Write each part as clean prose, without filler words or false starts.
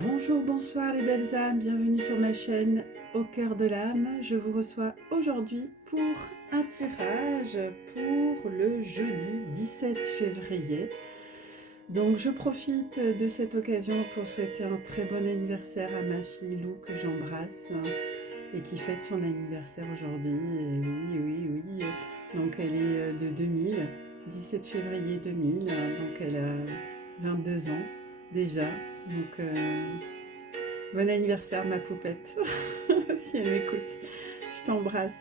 Bonjour, bonsoir les belles âmes, bienvenue sur ma chaîne Au cœur de l'âme. Je vous reçois aujourd'hui pour un tirage pour le jeudi 17 février. Donc je profite de cette occasion pour souhaiter un très bon anniversaire à ma fille Lou que j'embrasse et qui fête son anniversaire aujourd'hui. Et oui. Donc elle est de 2000, 17 février 2000, donc elle a 22 ans déjà. Donc bon anniversaire ma poupette, si elle m'écoute, je t'embrasse.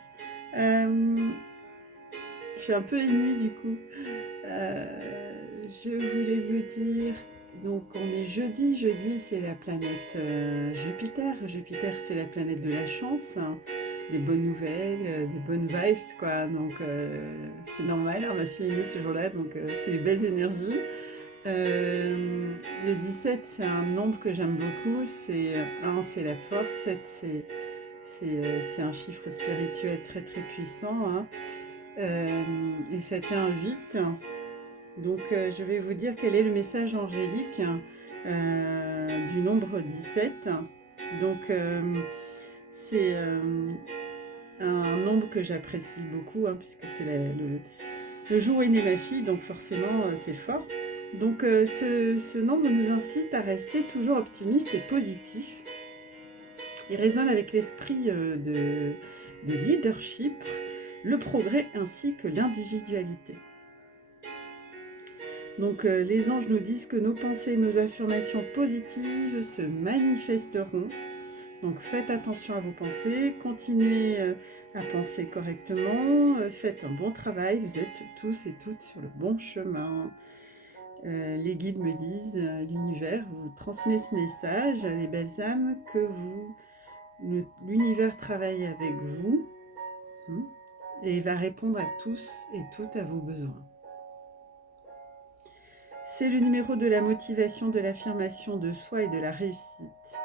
Je suis un peu émue du coup. Je voulais vous dire, donc on est jeudi c'est la planète Jupiter. Jupiter c'est la planète de la chance, hein, des bonnes nouvelles, des bonnes vibes quoi. Donc c'est normal, hein, ma fille est née ce jour-là, donc c'est des belles énergies. Le 17 c'est un nombre que j'aime beaucoup, c'est 1 c'est la force, 7 c'est un chiffre spirituel très très puissant, hein. Et 7 est un 8. Donc je vais vous dire quel est le message angélique du nombre 17. Donc c'est un nombre que j'apprécie beaucoup, hein, puisque c'est le jour où est née ma fille, donc forcément c'est fort. Donc ce nombre nous incite à rester toujours optimiste et positif. Il résonne avec l'esprit de leadership, le progrès ainsi que l'individualité. Donc les anges nous disent que nos pensées et nos affirmations positives se manifesteront. Donc faites attention à vos pensées, continuez à penser correctement, faites un bon travail, vous êtes tous et toutes sur le bon chemin. Les guides me disent, l'univers vous transmet ce message, les belles âmes, que l'univers travaille avec vous, et va répondre à tous et toutes à vos besoins. C'est le numéro de la motivation, de l'affirmation de soi et de la réussite.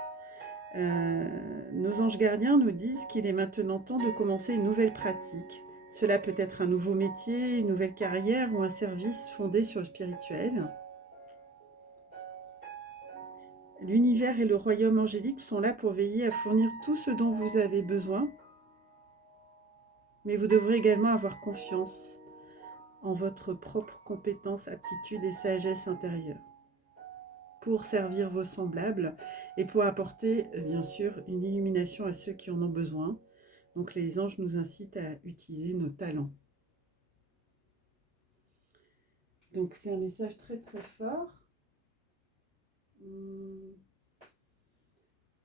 Nos anges gardiens nous disent qu'il est maintenant temps de commencer une nouvelle pratique. Cela peut être un nouveau métier, une nouvelle carrière ou un service fondé sur le spirituel. L'univers et le royaume angélique sont là pour veiller à fournir tout ce dont vous avez besoin. Mais vous devrez également avoir confiance en votre propre compétence, aptitude et sagesse intérieure pour servir vos semblables et pour apporter, bien sûr, une illumination à ceux qui en ont besoin. Donc les anges nous incitent à utiliser nos talents. Donc c'est un message très très fort.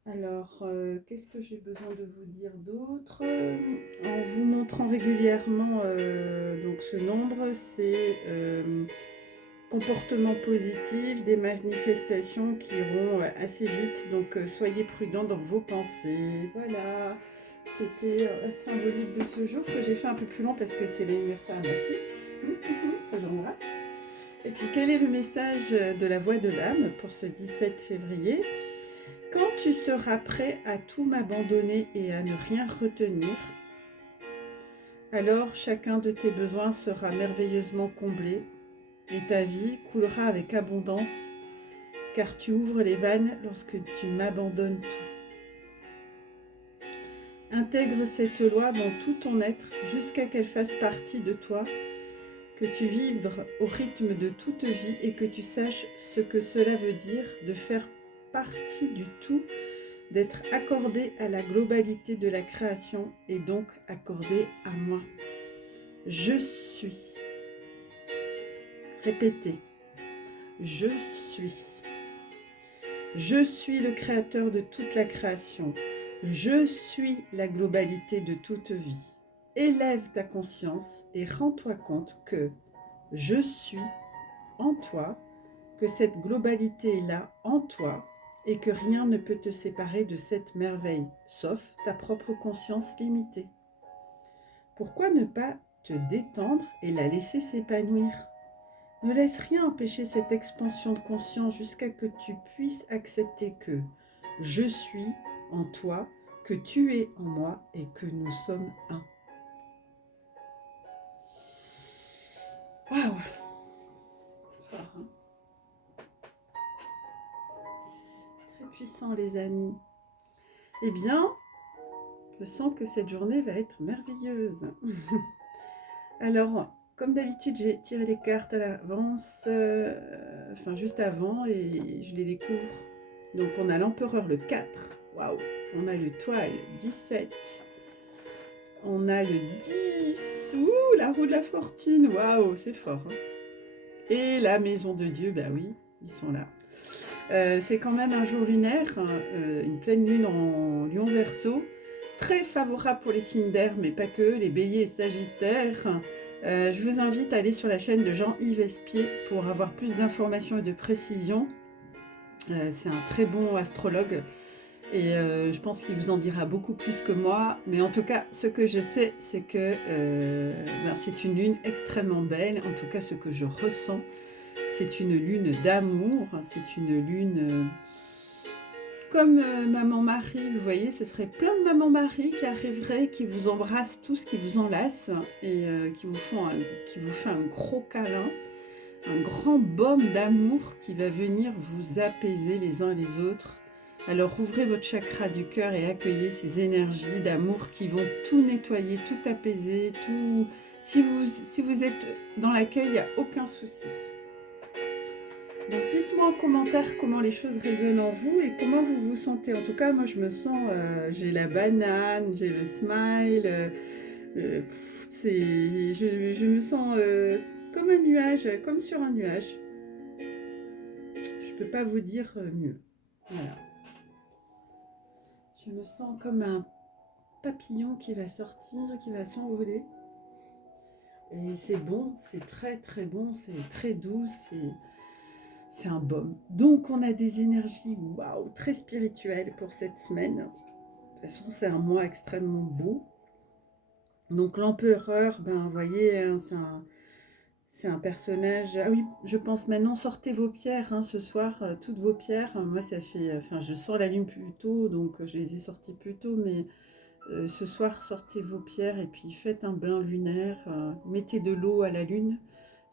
Alors, qu'est-ce que j'ai besoin de vous dire d'autre? En vous montrant régulièrement donc ce nombre, c'est comportement positif, des manifestations qui iront assez vite, donc soyez prudents dans vos pensées. Voilà, c'était la symbolique de ce jour que j'ai fait un peu plus long parce que c'est l'anniversaire de ma fille, que j'embrasse. Et puis quel est le message de la voix de l'âme pour ce 17 février? Quand tu seras prêt à tout m'abandonner et à ne rien retenir, alors chacun de tes besoins sera merveilleusement comblé et ta vie coulera avec abondance, car tu ouvres les vannes lorsque tu m'abandonnes tout. Intègre cette loi dans tout ton être jusqu'à qu'elle fasse partie de toi, que tu vives au rythme de toute vie et que tu saches ce que cela veut dire de faire partie du tout, d'être accordé à la globalité de la création et donc accordé à moi. Je suis. Répétez. Je suis. Je suis le créateur de toute la création. Je suis la globalité de toute vie. Élève ta conscience et rends-toi compte que je suis en toi, que cette globalité est là en toi et que rien ne peut te séparer de cette merveille, sauf ta propre conscience limitée. Pourquoi ne pas te détendre et la laisser s'épanouir ? Ne laisse rien empêcher cette expansion de conscience jusqu'à que tu puisses accepter que je suis en toi, que tu es en moi et que nous sommes un. Waouh! Très puissant, les amis. Eh bien, je sens que cette journée va être merveilleuse. Alors, comme d'habitude, j'ai tiré les cartes à l'avance, enfin juste avant, et je les découvre. Donc, on a l'empereur le 4. Waouh! On a l'étoile 17. On a le 10. Ouh, la roue de la fortune. Waouh, c'est fort. Hein. Et la maison de Dieu, bah oui, ils sont là. C'est quand même un jour lunaire, une pleine lune en Lion Verseau, très favorable pour les signes d'air, mais pas que, les béliers et sagittaires. Je vous invite à aller sur la chaîne de Jean-Yves Espier pour avoir plus d'informations et de précisions. C'est un très bon astrologue et je pense qu'il vous en dira beaucoup plus que moi. Mais en tout cas, ce que je sais, c'est que c'est une lune extrêmement belle, en tout cas ce que je ressens. C'est une lune d'amour, c'est une lune comme Maman Marie, vous voyez, ce serait plein de Maman Marie qui arriveraient, qui vous embrassent tous, qui vous enlacent et qui vous fait un gros câlin, un grand baume d'amour qui va venir vous apaiser les uns les autres. Alors ouvrez votre chakra du cœur et accueillez ces énergies d'amour qui vont tout nettoyer, tout apaiser, tout. Si vous êtes dans l'accueil, il n'y a aucun souci. Donc dites-moi en commentaire comment les choses résonnent en vous et comment vous vous sentez. En tout cas, moi je me sens, j'ai la banane, j'ai le smile, je me sens comme un nuage, comme sur un nuage. Je peux pas vous dire mieux. Voilà. Je me sens comme un papillon qui va sortir, qui va s'envoler. Et c'est bon, c'est très très bon, c'est très doux, c'est un baume. Donc on a des énergies waouh, très spirituelles pour cette semaine. De toute façon, c'est un mois extrêmement beau. Donc l'empereur, ben vous voyez, hein, c'est un personnage. Ah oui, je pense maintenant, sortez vos pierres hein, ce soir, toutes vos pierres. Moi, ça fait, enfin, je sors la lune plus tôt, donc je les ai sorties plus tôt, mais ce soir, sortez vos pierres et puis faites un bain lunaire. Mettez de l'eau à la lune.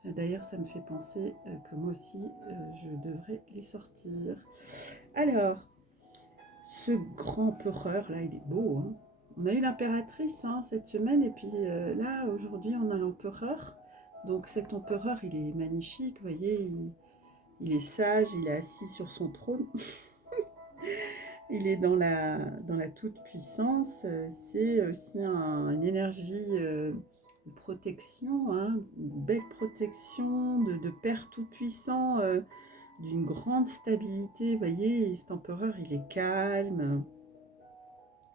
D'ailleurs, ça me fait penser que moi aussi, je devrais les sortir. Alors, ce grand empereur, là, il est beau. Hein. On a eu l'impératrice hein, cette semaine, et puis là, aujourd'hui, on a l'empereur. Donc cet empereur, il est magnifique, vous voyez, il est sage, il est assis sur son trône. Il est dans la toute-puissance. C'est aussi une énergie de protection, hein, une belle protection de Père Tout-Puissant, d'une grande stabilité. Vous voyez, cet empereur, il est calme,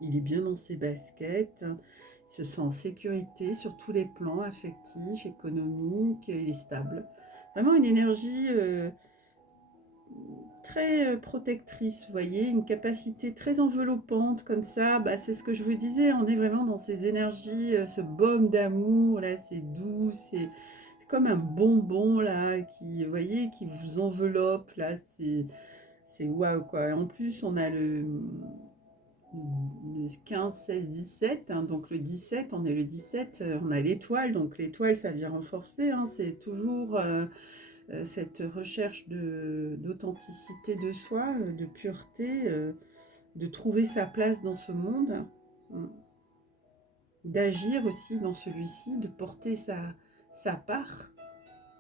il est bien dans ses baskets, il se sent en sécurité sur tous les plans, affectifs, économiques, il est stable. Vraiment une énergie très protectrice, vous voyez, une capacité très enveloppante comme ça, bah, c'est ce que je vous disais, on est vraiment dans ces énergies, ce baume d'amour, là, c'est doux, c'est comme un bonbon, là, qui, vous voyez, qui vous enveloppe, là, c'est waouh, quoi. En plus, on a le 15, 16, 17, hein, donc le 17, on est le 17, on a l'étoile, donc l'étoile, ça vient renforcer, hein, c'est toujours... cette recherche d'authenticité de soi, de pureté, de trouver sa place dans ce monde, d'agir aussi dans celui-ci, de porter sa part,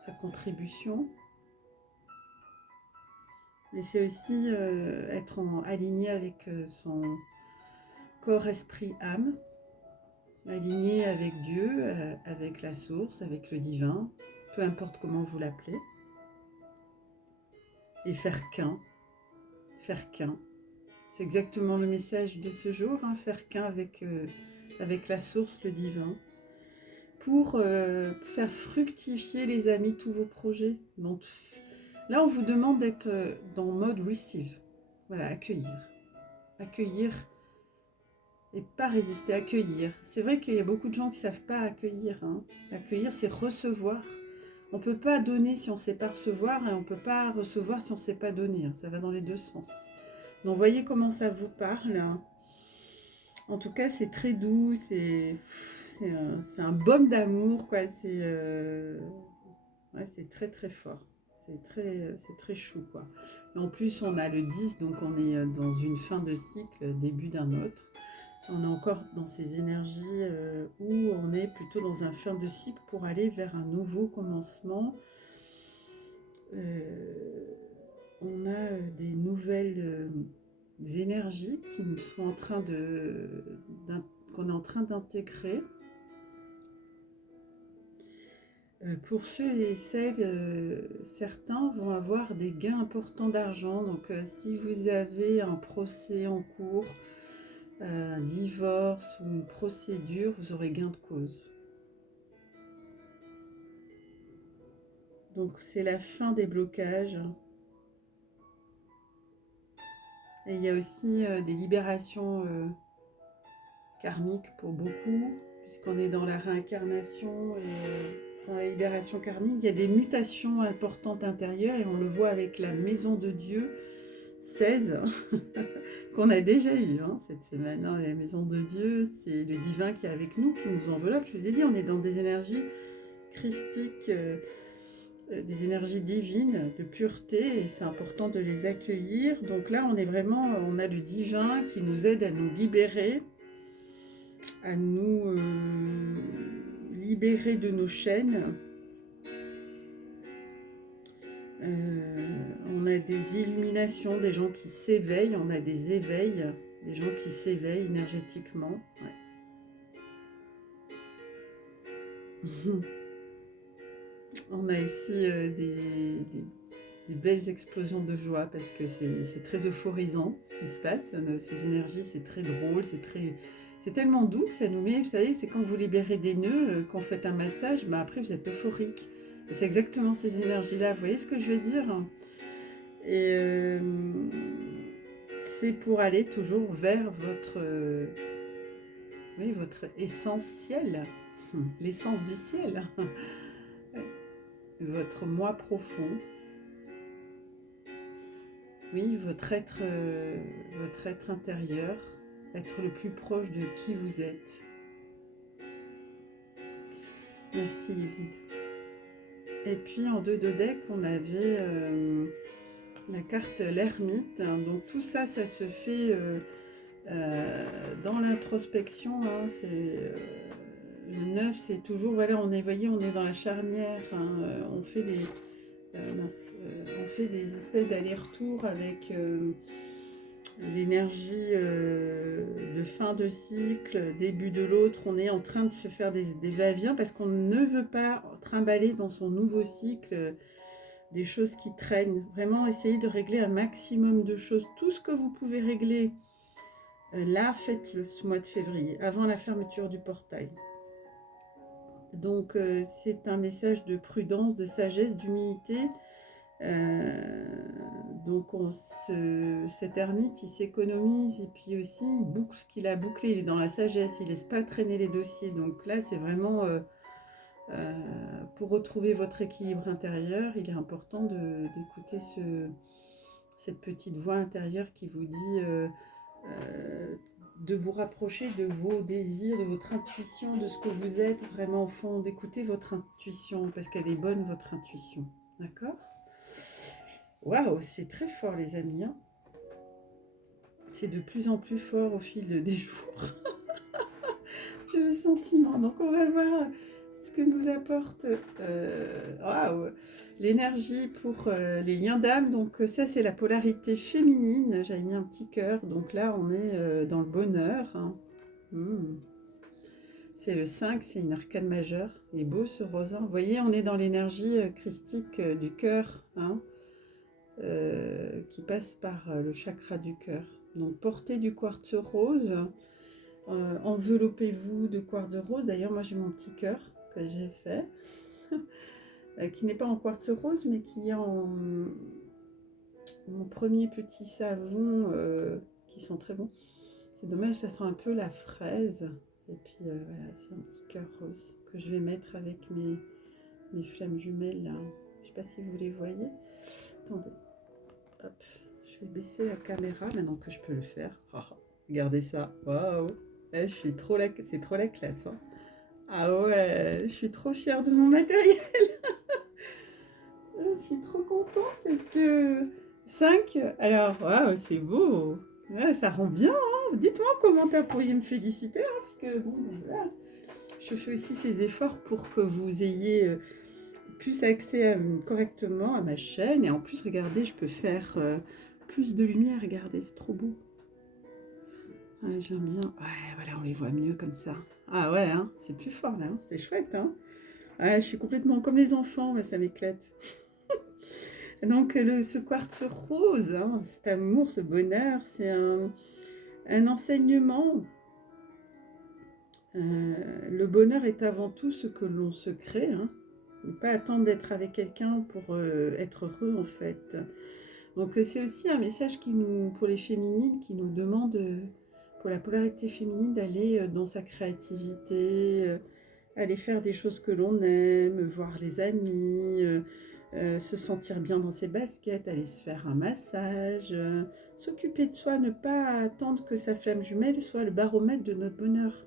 sa contribution. Et c'est aussi être aligné avec son corps, esprit, âme, aligné avec Dieu, avec la source, avec le divin, peu importe comment vous l'appelez. Et faire qu'un. C'est exactement le message de ce jour, hein, faire qu'un avec la source, le divin, pour faire fructifier, les amis, tous vos projets. Donc, là, on vous demande d'être dans mode receive. Voilà, accueillir. Accueillir et pas résister, accueillir. C'est vrai qu'il y a beaucoup de gens qui ne savent pas accueillir. Hein. Accueillir, c'est recevoir. On ne peut pas donner si on ne sait pas recevoir et on ne peut pas recevoir si on ne sait pas donner. Hein. Ça va dans les deux sens. Donc, voyez comment ça vous parle. En tout cas, c'est très doux, c'est un baume d'amour, quoi. C'est très, très fort. c'est très chou, quoi. Et en plus, on a le 10, donc on est dans une fin de cycle, début d'un autre. On est encore dans ces énergies où on est plutôt dans un fin de cycle pour aller vers un nouveau commencement. On a des nouvelles énergies qui sont en train qu'on est en train d'intégrer. Pour ceux et celles, certains vont avoir des gains importants d'argent. Donc, si vous avez un procès en cours, un divorce ou une procédure, vous aurez gain de cause. Donc, c'est la fin des blocages. Et il y a aussi des libérations karmiques pour beaucoup, puisqu'on est dans la réincarnation et dans la libération karmique. Il y a des mutations importantes intérieures et on le voit avec la maison de Dieu 16 qu'on a déjà eu cette semaine. La maison de Dieu, c'est le divin qui est avec nous, qui nous enveloppe. Je vous ai dit, on est dans des énergies christiques, des énergies divines, de pureté, et c'est important de les accueillir. Donc là, on a le divin qui nous aide à nous libérer, à nous libérer de nos chaînes. On a des illuminations, des gens qui s'éveillent, on a des éveils, des gens qui s'éveillent énergétiquement. Ouais. On a ici des belles explosions de joie parce que c'est très euphorisant ce qui se passe. Ces énergies, c'est très drôle, c'est tellement doux que ça nous met, vous savez, c'est quand vous libérez des nœuds, quand vous faites un massage, après vous êtes euphorique. Et c'est exactement ces énergies-là, vous voyez ce que je veux dire ? Et c'est pour aller toujours vers votre essentiel, l'essence du ciel, votre moi profond. Oui, votre être intérieur, être le plus proche de qui vous êtes. Merci les guides. Et puis en 2 de deck, on avait la carte l'ermite. Donc tout ça, ça se fait dans l'introspection. Le 9, c'est toujours, voilà, on est dans la charnière. On fait des espèces d'allers-retours avec l'énergie de fin de cycle, début de l'autre. On est en train de se faire des va-et-vient parce qu'on ne veut pas trimballer dans son nouveau cycle des choses qui traînent. Vraiment essayer de régler un maximum de choses. Tout ce que vous pouvez régler, là, faites-le ce mois de février, avant la fermeture du portail. Donc, c'est un message de prudence, de sagesse, d'humilité. Donc cet ermite, il s'économise et puis aussi il boucle ce qu'il a bouclé, il est dans la sagesse, il laisse pas traîner les dossiers. Donc là, c'est vraiment pour retrouver votre équilibre intérieur, il est important d'écouter cette petite voix intérieure qui vous dit de vous rapprocher de vos désirs, de votre intuition, de ce que vous êtes vraiment au fond, d'écouter votre intuition parce qu'elle est bonne, votre intuition. D'accord ? Waouh, c'est très fort les amis. C'est de plus en plus fort au fil des jours. J'ai le sentiment. Donc on va voir ce que nous apporte l'énergie pour les liens d'âme. Donc ça c'est la polarité féminine. J'avais mis un petit cœur. Donc là on est dans le bonheur. C'est le 5, c'est une arcane majeure. Il est beau ce rosin. Vous voyez, on est dans l'énergie christique du cœur. Qui passe par le chakra du cœur. Donc portez du quartz rose, enveloppez-vous de quartz rose. D'ailleurs moi j'ai mon petit cœur que j'ai fait, qui n'est pas en quartz rose mais qui est en mon premier petit savon qui sont très bons. C'est dommage, ça sent un peu la fraise. Et puis voilà, c'est un petit cœur rose que je vais mettre avec mes flammes jumelles là. Je ne sais pas si vous les voyez. Attendez. Hop, je vais baisser la caméra maintenant que je peux le faire. Regardez ça, waouh, c'est trop la classe. Ah ouais, je suis trop fière de mon matériel. je suis trop contente parce que 5, alors, waouh, c'est beau. Ouais, ça rend bien, hein. Dites-moi en commentaire, pourriez me féliciter, hein, parce que bon, ben voilà. Je fais aussi ces efforts pour que vous ayez plus accès correctement à ma chaîne. Et en plus, regardez, je peux faire plus de lumière. Regardez, c'est trop beau. Ouais, j'aime bien. Ouais, voilà, on les voit mieux comme ça. Ah ouais, hein, c'est plus fort là, hein, c'est chouette. Hein. Ouais, je suis complètement comme les enfants, ouais, ça m'éclate. Donc, ce quartz rose, hein, cet amour, ce bonheur, c'est un enseignement. Le bonheur est avant tout ce que l'on se crée. Hein. Ne pas attendre d'être avec quelqu'un pour être heureux, en fait. Donc, c'est aussi un message pour les féminines qui nous demande, pour la polarité féminine, d'aller dans sa créativité, aller faire des choses que l'on aime, voir les amis, se sentir bien dans ses baskets, aller se faire un massage, s'occuper de soi, ne pas attendre que sa flamme jumelle soit le baromètre de notre bonheur.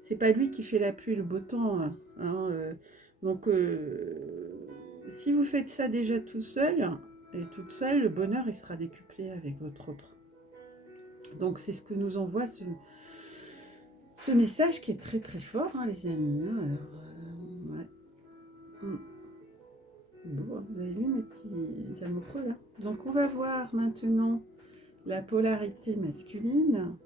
C'est pas lui qui fait la pluie et le beau temps. Hein, donc, si vous faites ça déjà tout seul et toute seule, le bonheur il sera décuplé avec votre autre. Donc, c'est ce que nous envoie ce message qui est très très fort, hein, les amis. Hein. Alors, ouais. Bon, vous avez vu mes petits amoureux là. Donc, on va voir maintenant la polarité masculine.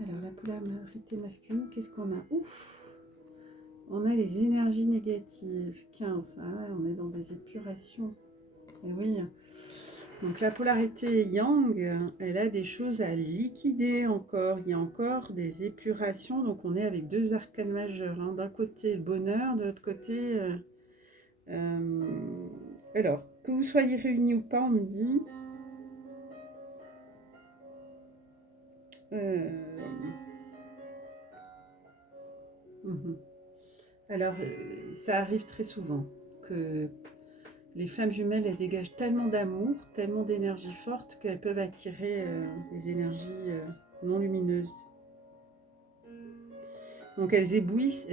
Alors, la polarité masculine, qu'est-ce qu'on a? Ouf! On a les énergies négatives, 15. Ah, on est dans des épurations. Et oui. Donc la polarité yang, elle a des choses à liquider encore. Il y a encore des épurations. Donc on est avec deux arcanes majeurs. Hein. D'un côté le bonheur, de l'autre côté... alors, que vous soyez réunis ou pas, on me dit... Alors, ça arrive très souvent que les flammes jumelles, elles dégagent tellement d'amour, tellement d'énergie forte qu'elles peuvent attirer les énergies non lumineuses. Donc elles éblouissent,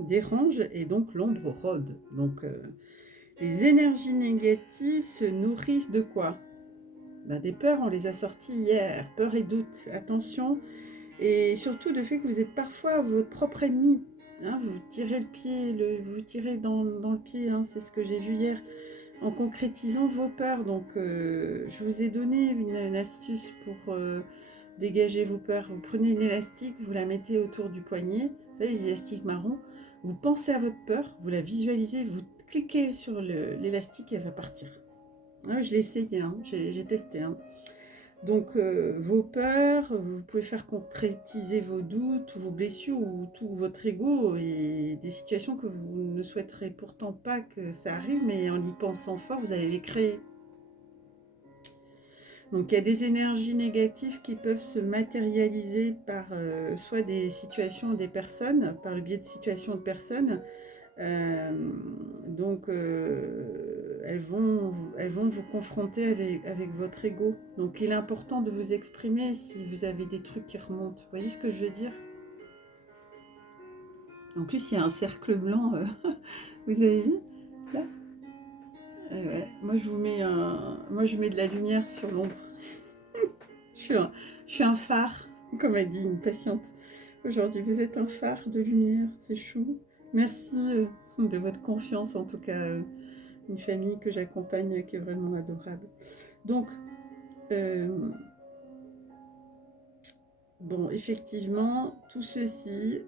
dérangent et donc l'ombre rôde. Donc les énergies négatives se nourrissent de quoi? Des peurs, on les a sorties hier. Peur et doute, attention. Et surtout le fait que vous êtes parfois votre propre ennemi. Hein, vous tirez le pied, vous tirez dans le pied, hein, c'est ce que j'ai vu hier, en concrétisant vos peurs. Donc, je vous ai donné une astuce pour dégager vos peurs. Vous prenez une élastique, vous la mettez autour du poignet, vous savez, les élastiques marrons, vous pensez à votre peur, vous la visualisez, vous cliquez sur l'élastique et elle va partir. Ah, je l'ai essayé, hein, j'ai testé. Hein. Donc, vos peurs, vous pouvez faire concrétiser vos doutes, vos blessures ou tout votre ego et des situations que vous ne souhaiterez pourtant pas que ça arrive, mais en y pensant fort, vous allez les créer. Donc, il y a des énergies négatives qui peuvent se matérialiser par soit des situations ou des personnes, par le biais de situations de personnes. Donc, elles vont vous confronter avec votre ego. Donc, il est important de vous exprimer si vous avez des trucs qui remontent. Vous voyez ce que je veux dire? En plus, il y a un cercle blanc. Vous avez vu? Là? Ouais. Moi, je mets de la lumière sur l'ombre. Je suis un phare, comme a dit une patiente. Aujourd'hui, vous êtes un phare de lumière. C'est chou. Merci de votre confiance, en tout cas. Une famille que j'accompagne qui est vraiment adorable. Donc, bon, effectivement, tout ceci,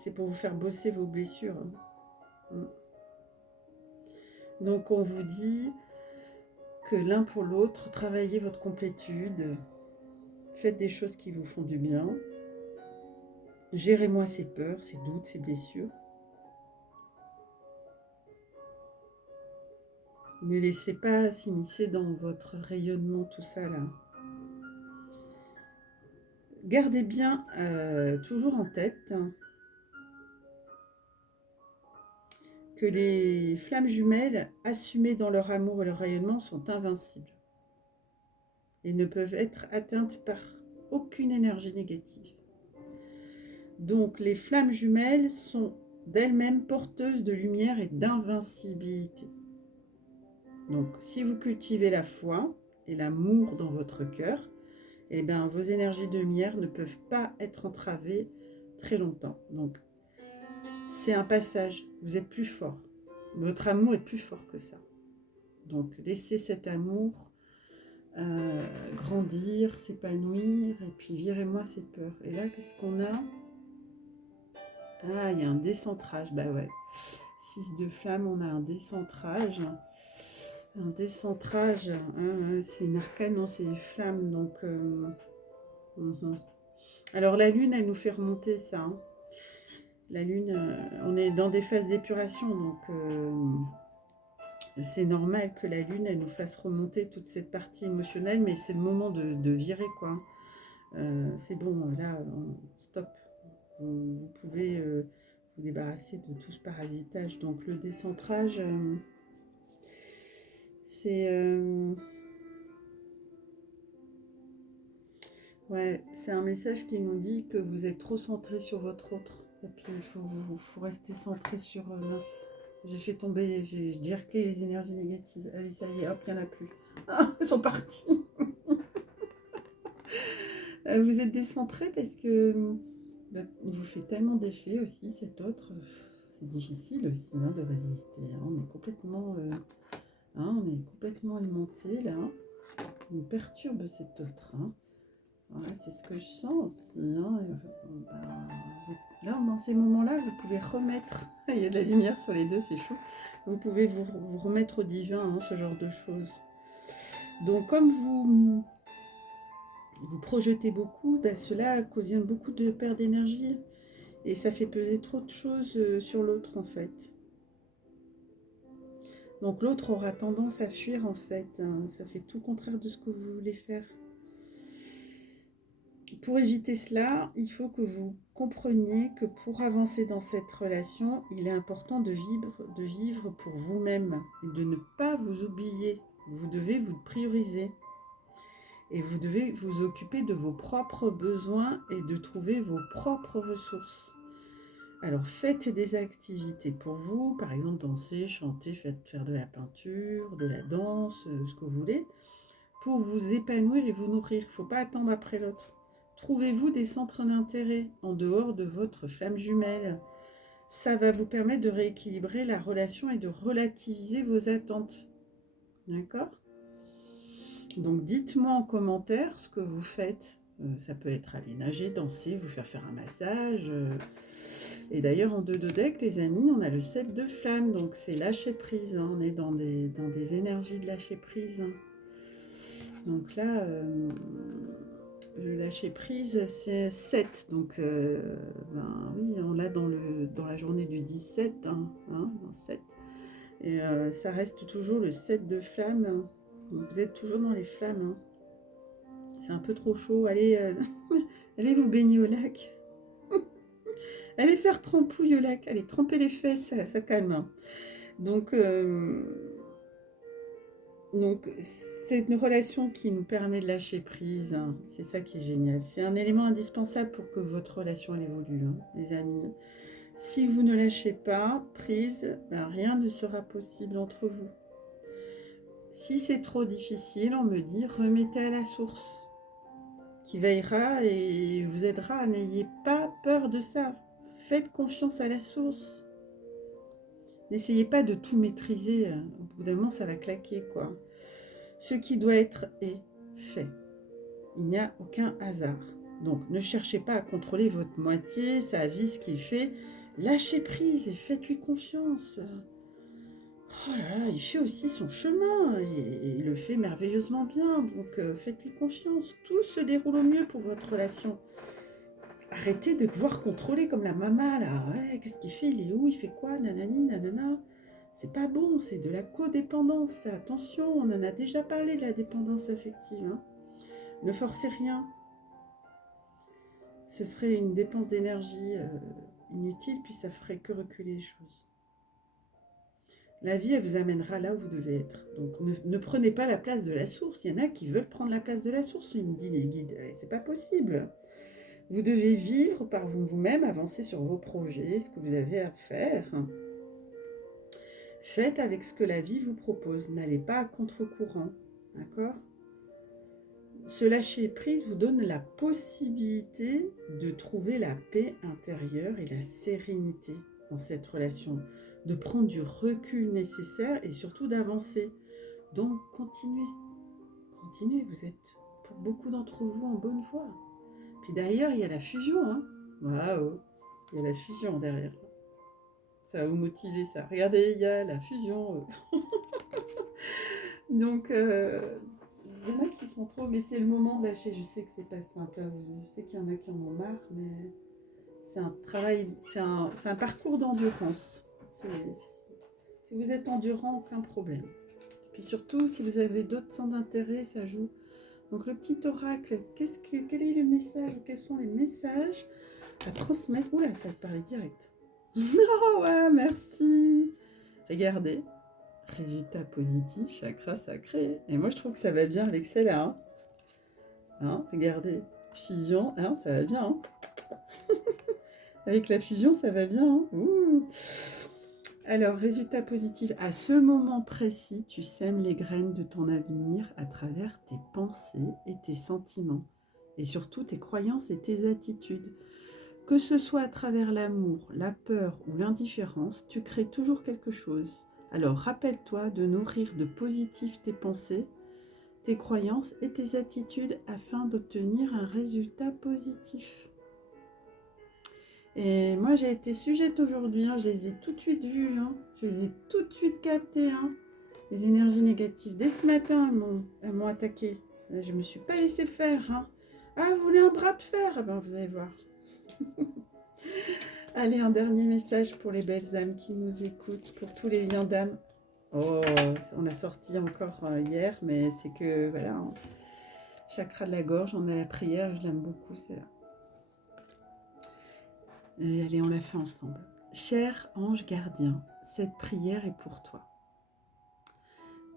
c'est pour vous faire bosser vos blessures. Donc, on vous dit que l'un pour l'autre, travaillez votre complétude, faites des choses qui vous font du bien, gérez-moi ces peurs, ces doutes, ces blessures. Ne laissez pas s'immiscer dans votre rayonnement, tout ça là. Gardez bien toujours en tête que les flammes jumelles, assumées dans leur amour et leur rayonnement, sont invincibles et ne peuvent être atteintes par aucune énergie négative. Donc les flammes jumelles sont d'elle-même porteuse de lumière et d'invincibilité. Donc, si vous cultivez la foi et l'amour dans votre cœur, eh bien, vos énergies de lumière ne peuvent pas être entravées très longtemps. Donc, c'est un passage. Vous êtes plus fort. Votre amour est plus fort que ça. Donc, laissez cet amour grandir, s'épanouir, et puis virez-moi ces peurs. Et là, qu'est-ce qu'on a? Ah, il y a un décentrage. Bah ouais. 6 de flamme, on a un décentrage. Un décentrage, c'est une arcane, non, c'est les flammes. Donc, alors la lune, elle nous fait remonter ça. Hein. La lune, on est dans des phases d'épuration, donc c'est normal que la lune, elle nous fasse remonter toute cette partie émotionnelle, mais c'est le moment de virer, quoi. C'est bon, là, stop. Vous pouvez vous débarrasser de tout ce parasitage. Donc le décentrage, c'est... ouais, c'est un message qui nous dit que vous êtes trop centré sur votre autre. Et puis il faut rester centré sur... mince, j'ai fait tomber, j'ai jerké les énergies négatives. Allez, ça y est, hop, il n'y en a plus. Ah, elles sont parties. Vous êtes décentré parce que bah, il vous fait tellement d'effets aussi, cet autre. C'est difficile aussi hein, de résister. Hein. On est complètement aimanté là. On perturbe cet autre. Hein. Voilà, c'est ce que je sens aussi. Hein. Là, dans ces moments-là, vous pouvez remettre. Il y a de la lumière sur les deux, c'est chou. Vous pouvez vous remettre au divin, hein, ce genre de choses. Donc, comme vous projetez beaucoup, bah, cela occasionne beaucoup de perte d'énergie. Et ça fait peser trop de choses sur l'autre, en fait. Donc, l'autre aura tendance à fuir, en fait. Hein. Ça fait tout le contraire de ce que vous voulez faire. Pour éviter cela, il faut que vous compreniez que pour avancer dans cette relation, il est important de vivre pour vous-même et de ne pas vous oublier. Vous devez vous prioriser et vous devez vous occuper de vos propres besoins et de trouver vos propres ressources. Alors faites des activités pour vous, par exemple danser, chanter, faire de la peinture, de la danse, ce que vous voulez, pour vous épanouir et vous nourrir. Il ne faut pas attendre après l'autre. Trouvez-vous des centres d'intérêt en dehors de votre flamme jumelle. Ça va vous permettre de rééquilibrer la relation et de relativiser vos attentes. D'accord? Donc dites-moi en commentaire ce que vous faites. Ça peut être aller nager, danser, vous faire un massage. Et d'ailleurs en 2 deck, les amis, on a le 7 de flamme. Donc c'est lâcher prise. Hein. On est dans des énergies de lâcher prise. Hein. Donc là... le lâcher prise, c'est 7. Donc, oui, on l'a dans la journée du 17, hein, dans 7. Et ça reste toujours le 7 de flamme. Donc, vous êtes toujours dans les flammes. Hein. C'est un peu trop chaud. Allez, allez vous baigner au lac. Allez faire trempouille au lac. Allez, tremper les fesses, ça calme. Hein. Donc, c'est une relation qui nous permet de lâcher prise. Hein. C'est ça qui est génial. C'est un élément indispensable pour que votre relation elle évolue, hein, les amis. Si vous ne lâchez pas prise, ben, rien ne sera possible entre vous. Si c'est trop difficile, on me dit remettez à la source, qui veillera et vous aidera. N'ayez pas peur de ça. Faites confiance à la source. N'essayez pas de tout maîtriser. Au bout d'un moment, ça va claquer, quoi. Ce qui doit être est fait. Il n'y a aucun hasard. Donc, ne cherchez pas à contrôler votre moitié, sa vie, ce qu'il fait. Lâchez prise et faites-lui confiance. Oh là là, il fait aussi son chemin et il le fait merveilleusement bien. Donc, faites-lui confiance. Tout se déroule au mieux pour votre relation. Arrêtez de devoir contrôler comme la maman, là. Ouais, qu'est-ce qu'il fait? Il est où? Il fait quoi? Nanani, nanana. C'est pas bon, c'est de la codépendance. Attention, on en a déjà parlé de la dépendance affective. Hein. Ne forcez rien. Ce serait une dépense d'énergie inutile, puis ça ferait que reculer les choses. La vie, elle vous amènera là où vous devez être. Donc ne prenez pas la place de la source. Il y en a qui veulent prendre la place de la source. Il me dit, mais guide, c'est pas possible. Vous devez vivre par vous-même, avancer sur vos projets, ce que vous avez à faire. Faites avec ce que la vie vous propose. N'allez pas à contre-courant. D'accord ? Ce lâcher-prise vous donne la possibilité de trouver la paix intérieure et la sérénité dans cette relation, de prendre du recul nécessaire et surtout d'avancer. Donc, continuez. Continuez, vous êtes pour beaucoup d'entre vous en bonne voie. Puis d'ailleurs, il y a la fusion. Hein. Waouh, il y a la fusion derrière. Ça va vous motiver, ça. Regardez, il y a la fusion. Donc, il y en a qui sont trop, mais c'est le moment de lâcher. Je sais que c'est pas simple. Je sais qu'il y en a qui en ont marre, mais c'est un travail, c'est un parcours d'endurance. Si vous êtes endurant, aucun problème. Et puis surtout, si vous avez d'autres centres d'intérêt, ça joue. Donc le petit oracle, quel est le message ou quels sont les messages à transmettre? Oula, ça va te parler direct. Ah ouais, merci. Regardez, résultat positif, chakra sacré. Et moi, je trouve que ça va bien avec celle-là. Hein, regardez, fusion, hein, ça va bien. Hein. Avec la fusion, ça va bien. Hein. Ouh. Alors, résultat positif. À ce moment précis, tu sèmes les graines de ton avenir à travers tes pensées et tes sentiments. Et surtout tes croyances et tes attitudes. Que ce soit à travers l'amour, la peur ou l'indifférence, tu crées toujours quelque chose. Alors, rappelle-toi de nourrir de positif tes pensées, tes croyances et tes attitudes afin d'obtenir un résultat positif. Et moi, j'ai été sujette aujourd'hui, hein, je les ai tout de suite vues, hein, je les ai tout de suite captées, hein, les énergies négatives. Dès ce matin, elles m'ont attaqué. Je ne me suis pas laissée faire. Hein. Ah, vous voulez un bras de fer? Eh ben, vous allez voir. Allez, un dernier message pour les belles âmes qui nous écoutent, pour tous les liens d'âme. Oh, on l'a sorti encore hier, mais c'est que, voilà, hein, chakra de la gorge, on a la prière, je l'aime beaucoup, celle-là. Et allez, on la fait ensemble. Cher ange gardien, cette prière est pour toi.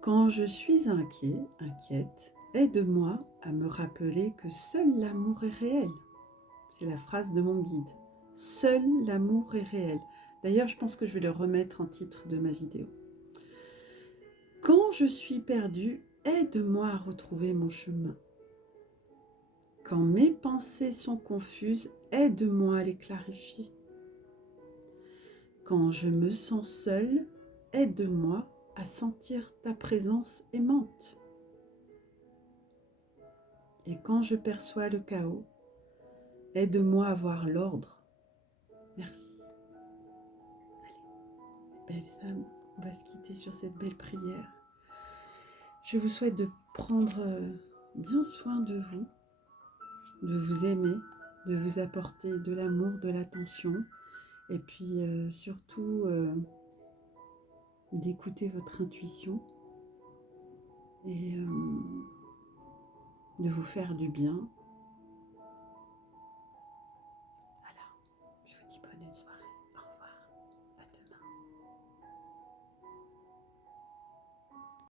Quand je suis inquiète, aide-moi à me rappeler que seul l'amour est réel. C'est la phrase de mon guide. Seul l'amour est réel. D'ailleurs, je pense que je vais le remettre en titre de ma vidéo. Quand je suis perdue, aide-moi à retrouver mon chemin. Quand mes pensées sont confuses, aide-moi à les clarifier. Quand je me sens seule, aide-moi à sentir ta présence aimante. Et quand je perçois le chaos, aide-moi à voir l'ordre. Merci. Allez, belles âmes, on va se quitter sur cette belle prière. Je vous souhaite de prendre bien soin de vous aimer, de vous apporter de l'amour, de l'attention, et puis surtout d'écouter votre intuition et de vous faire du bien